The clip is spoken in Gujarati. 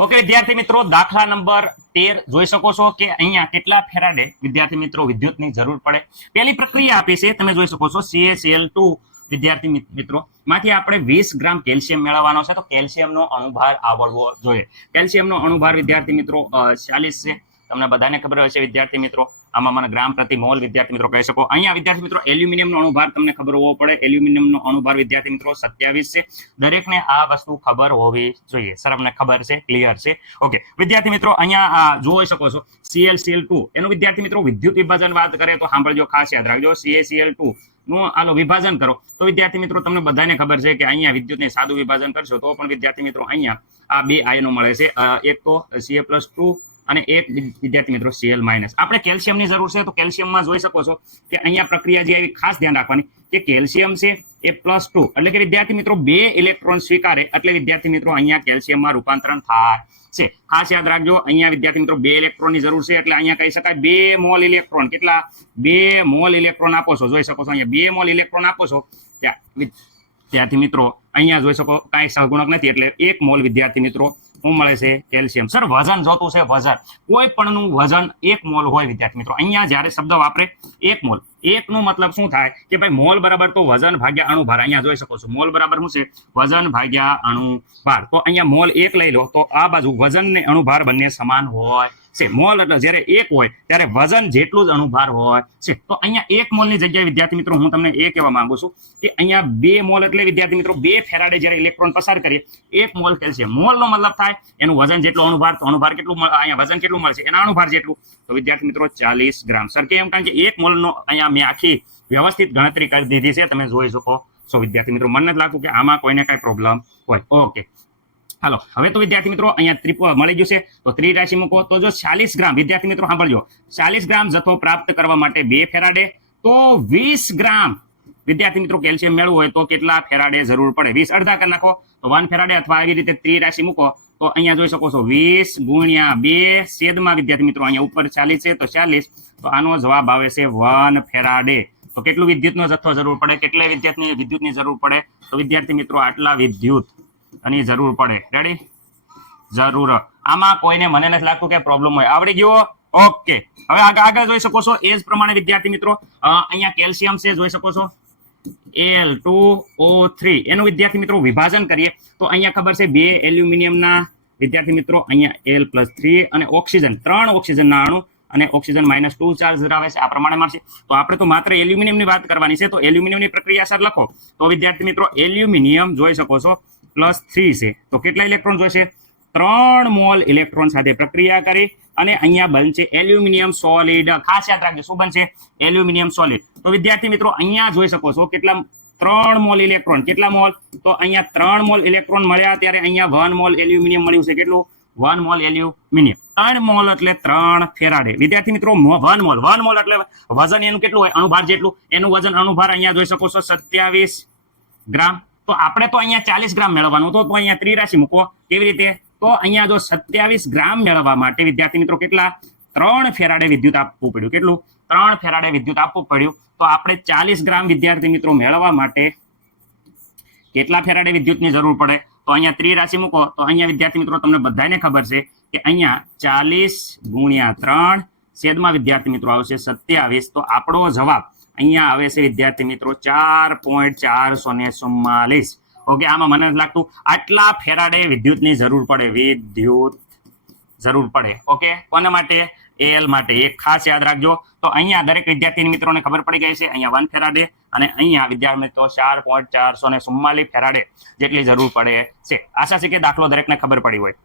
ઓકે વિદ્યાર્થી મિત્રો, દાખલા નંબર 13 જોઈ શકો છો કે અહીંયા કેટલા ફેરાડે વિદ્યાર્થી મિત્રો વિદ્યુતની જરૂર પડે. પહેલી પ્રક્રિયા આપી છે, તમે જોઈ શકો છો CaCl2 વિદ્યાર્થી મિત્રો માંથી આપણે 20 ગ્રામ કેલ્શિયમ મેળવવાનો છે. તો કેલ્શિયમનો અણુભાર આવડવો જોઈએ. કેલ્શિયમનો અણુભાર વિદ્યાર્થી મિત્રો 40 છે. તમને બધાને ખબર હશે વિદ્યાર્થી મિત્રો, આમાં મને ગ્રામ પ્રતિ મોલ વિદ્યાર્થી મિત્રો કહી શકો. અહીંયા વિદ્યાર્થી મિત્રો એલ્યુમિનિયમનો અણુભાર તમને ખબર હોવો પડે. એલ્યુમિનિયમનો અણુભાર વિદ્યાર્થી મિત્રો 27 છે. દરેકને આ વસ્તુ ખબર હોવી જોઈએ. સર અમને ખબર છે, ક્લિયર છે. ઓકે વિદ્યાર્થી મિત્રો, અહીંયા જોઈ શકો છો ClCl2 એનું વિદ્યાર્થી મિત્રો વિદ્યુત વિભાજન વાત કરે તો સાંભળજો, ખાસ યાદ રાખજો. CaCl2 નું આલો વિભાજન કરો તો વિદ્યાર્થી મિત્રો તમને બધાને ખબર છે કે અહીંયા વિદ્યુતને સાદું વિભાજન કરશો તો પણ વિદ્યાર્થી મિત્રો અહીંયા આ બે આયનો મળે છે. એક તો Ca+2 અને એક વિદ્યાર્થી મિત્રો Cl-. આપણે કેલ્શિયમની જરૂર છે તો કેલ્શિયમમાં જોઈ શકો છો કે અહીંયા પ્રક્રિયા જે આવી ખાસ ધ્યાન રાખવાની કે કેલ્શિયમ છે એ +2 એટલે કે વિદ્યાર્થી મિત્રો 2 ઇલેક્ટ્રોન સ્વીકારે એટલે વિદ્યાર્થી મિત્રો અહીંયા કેલ્શિયમમાં રૂપાંતરણ થાય છે. ખાસ યાદ રાખજો, અહીંયા વિદ્યાર્થી મિત્રો 2 ઇલેક્ટ્રોનની જરૂર છે એટલે અહીંયા કહી શકાય 2 મોલ ઇલેક્ટ્રોન. કેટલા? 2 મોલ ઇલેક્ટ્રોન આપો છો. જોઈ શકો છો અહીંયા 2 મોલ ઇલેક્ટ્રોન આપો છો વિદ્યાર્થી મિત્રો અહીંયા જોઈ શકો કાંઈ સહગુણક નથી એટલે 1 મોલ વિદ્યાર્થી મિત્રો શું મળે છે? કેલ્શિયમ. સર વજન જોતું છે, વજન કોઈ પણનું વજન 1 મોલ હોય વિદ્યાર્થી મિત્રો. અહીંયા જ્યારે શબ્દ વાપરે 1 મોલ, 1 નું મતલબ શું થાય કે ભાઈ મોલ બરાબર તો વજન ભાગ્યા અણુભાર. અહીંયા જોઈ શકો છો મોલ બરાબર શું છે? વજન ભાગ્યા અણુભાર. તો અહીંયા મોલ 1 લઈ લો તો આ બાજુ વજન ને અણુભાર બંને સમાન હોય છે. મોલ એટલે જ્યારે 1 હોય ત્યારે વજન જેટલું જ અણુભાર હોય છે. તો અહીંયા 1 મોલની જગ્યાએ વિદ્યાર્થી મિત્રો હું તમને એ કહેવા માંગુ છું કે અહીંયા 2 મોલ એટલે વિદ્યાર્થી મિત્રો 2 ફેરાડે જ્યારે ઇલેક્ટ્રોન પસાર કરીએ 1 મોલ કેલ્શિયમ. મોલનો મતલબ થાય એનું વજન જેટલું અણુભાર, તો અણુભાર કેટલું અહીંયા વજન કેટલું મળશે? એના અણુભાર જેટલું. તો વિદ્યાર્થી મિત્રો 40 ગ્રામ. સર કેમ? કારણ કે 1 મોલનો અહીંયા મેં આખી વ્યવસ્થિત ગણતરી કરી દીધી છે, તમે જોઈ શકો છો વિદ્યાર્થી મિત્રો. મને નથી લાગતું કે આમાં કોઈને કાંઈ પ્રોબ્લેમ હોય. ઓકે હાલો, હવે તો વિદ્યાર્થી મિત્રો અહીંયા મળી ગયું છે તો 3 રાશિ મૂકો તો જો 40 ગ્રામ વિદ્યાર્થી મિત્રો સાંભળજો, 40 ગ્રામ જથ્થો પ્રાપ્ત કરવા માટે 2 ફેરાડે તો 20 ગ્રામ વિદ્યાર્થી મિત્રો કેલ્શિયમ મેળવવું હોય તો કેટલા ફેરાડે જરૂર પડે? 20 અડધા કરી નાખો તો 1 ફેરાડે અથવા આવી રીતે 3 રાશિ મૂકો તો અહીંયા જોઈ શકો છો 20 ગુણ્યા 2 છેદમાં વિદ્યાર્થી મિત્રો અહીંયા ઉપર 40 છે તો 40, તો આનો જવાબ આવે છે 1 ફેરાડે. તો કેટલું વિદ્યુતનો જથ્થો જરૂર પડે? કેટલા વિદ્યુતની જરૂર પડે? તો વિદ્યાર્થી મિત્રો આટલા વિદ્યુત આની જરૂર પડે. રેડી? જરૂર. આમાં કોઈને મને નથી લાગતું કે પ્રોબ્લેમ હોય. આવડી ગયો? ઓકે. હવે આગળ જોઈ શકો છો એ જ પ્રમાણે વિદ્યાર્થી મિત્રો અહીંયા કેલ્શિયમ છે, જોઈ શકો છો Al2O3 એનું વિદ્યાર્થી મિત્રો વિભાજન કરીએ તો અહીંયા ખબર છે 2 એલ્યુમિનિયમના વિદ્યાર્થી મિત્રો અહીંયા Al+3 અને ઓક્સિજન 3 ઓક્સિજનના અણુ અને ઓક્સિજન -2 ચાર્જ ધરાવે છે. આ પ્રમાણે મળશે. તો આપણે તો માત્ર એલ્યુમિનિયમની વાત કરવાની છે. તો એલ્યુમિનિયમની પ્રક્રિયા સર લખો તો વિદ્યાર્થી મિત્રો એલ્યુમિનિયમ જોઈ શકો છો +3 છે તો કેટલા ઇલેક્ટ્રોન જોઈશે? 3 મોલ ઇલેક્ટ્રોન સાથે પ્રક્રિયા કરી અને અહીંયા બનશે એલ્યુમિનિયમ સોલિડ. ખાસ યાદ રાખજો શું બનશે? Aluminium solid. તો વિદ્યાર્થી મિત્રો અહીંયા જોઈ શકો છો કેટલા? 3 મોલ ઇલેક્ટ્રોન. કેટલા મોલ? તો અહીંયા 3 મોલ ઇલેક્ટ્રોન મળ્યા ત્યારે અહીંયા 1 મોલ એલ્યુમિનિયમ મળ્યું છે. કેટલું? 1 મોલ એલ્યુમિનિયમ. 3 મોલ એટલે 3 ફેરાડે. વિદ્યાર્થી મિત્રો 1 મોલ એટલે વજન એનું કેટલું હોય? અણુભાર જેટલું. એનું વજન અણુભાર અહીંયા જોઈ શકો છો 27 ગ્રામ. તો આપણે તો અહીંયા 40 ગ્રામ મેળવવાનું તો અહીંયા 3 રાશિ મૂકો. કેવી રીતે? તો અહીંયા જો 27 ગ્રામ મેળવવા માટે વિદ્યાર્થી મિત્રો કેટલા? 3 ફેરાડે વિદ્યુત આપવું પડ્યું. કેટલું? 3 ફેરાડે વિદ્યુત આપવું પડ્યું. તો આપણે 40 ગ્રામ વિદ્યાર્થી મિત્રો મેળવવા માટે કેટલા ફેરાડે વિદ્યુતની જરૂર પડે? તો અહીંયા 3 રાશિ મૂકો તો અહીંયા વિદ્યાર્થી મિત્રો તમને બધાને ખબર છે કે અહીંયા 40 ગુણ્યા 3 છેદમાં વિદ્યાર્થી મિત્રો આવશે 27. તો આપણો જવાબ અહીંયા આવે છે વિદ્યાર્થી મિત્રો 4.444. ઓકે, આમાં મને લાગતું આટલા ફેરાડે વિદ્યુતની જરૂર પડે. ઓકે, કોના માટે? Al માટે. એક ખાસ યાદ રાખજો. તો અહીંયા દરેક વિદ્યાર્થી મિત્રોને ખબર પડી ગઈ છે અહીંયા 1 ફેરાડે અને અહીંયા વિદ્યાર્થી મિત્રો 4.444 ફેરાડે જેટલી જરૂર પડે છે. આશા છે કે દાખલો દરેકને ખબર પડી હોય.